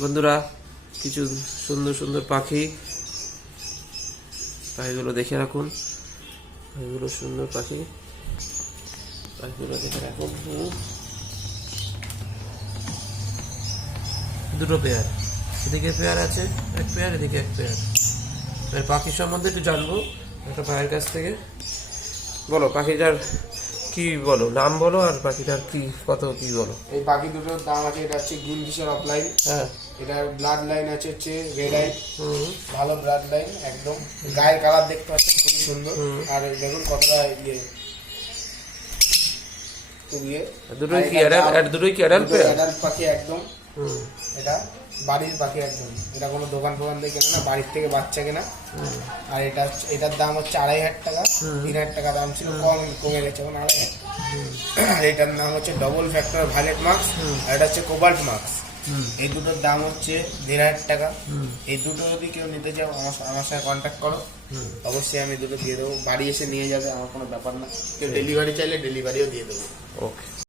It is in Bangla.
বন্ধুরা কিছু সুন্দর সুন্দর পাখি, পাখিগুলো দেখে রাখুন। পাখিগুলো সুন্দর পাখি, পাখিগুলো দেখে রাখুন। দুটো পেয়ার, এদিকে পেয়ার আছে এক পেয়ার, এদিকে এক পেয়ার। পাখির সম্বন্ধে একটু জানবো একটা ভাইয়ের কাছ থেকে। বলো পাখিটার কি বলো, নাম বলো, আর পাখিটার কি কত কি বলো। এই পাখি দুটোর দাম আছে, এটা হচ্ছে গ্রিনফিশের অফলাইন। হ্যাঁ, এটার ব্লাড লাইন আছে হচ্ছে রেড আই, ভালো ব্লাড লাইন একদম। গায়ের কালার দেখতে পাচ্ছেন খুবই সুন্দর। আর দেখুন কতটা দুটোই কি অ্যাডাল্ট? দুটোই কি অ্যাডাল্ট পেয়ার? অ্যাডাল্ট পাখি একদম। এটা বাড়ির পাখি একদম, এটা কোনো দোকান ফোকান থেকে কেনা না, বাড়ির থেকে বাচ্চা কেনা। আর এটার দাম হচ্ছে 2500 টাকা। 3000 টাকা দাম ছিল, কমে গেছে এখন 2500। আর এটার নাম হচ্ছে ডবল ফ্যাক্টর ভায়োলেট মাস্ক, আর এটা হচ্ছে কোবাল্ট মাস্ক। এই দুটোর দাম হচ্ছে 1500 টাকা। এই দুটো যদি কেউ নিতে চাও আমার সাথে কন্ট্যাক্ট করো, অবশ্যই আমি দুটো দিয়ে দেবো। বাড়ি এসে নিয়ে যাবে, আমার কোনো ব্যাপার না। কেউ ডেলিভারি চাইলে ডেলিভারিও দিয়ে দেবো। ওকে।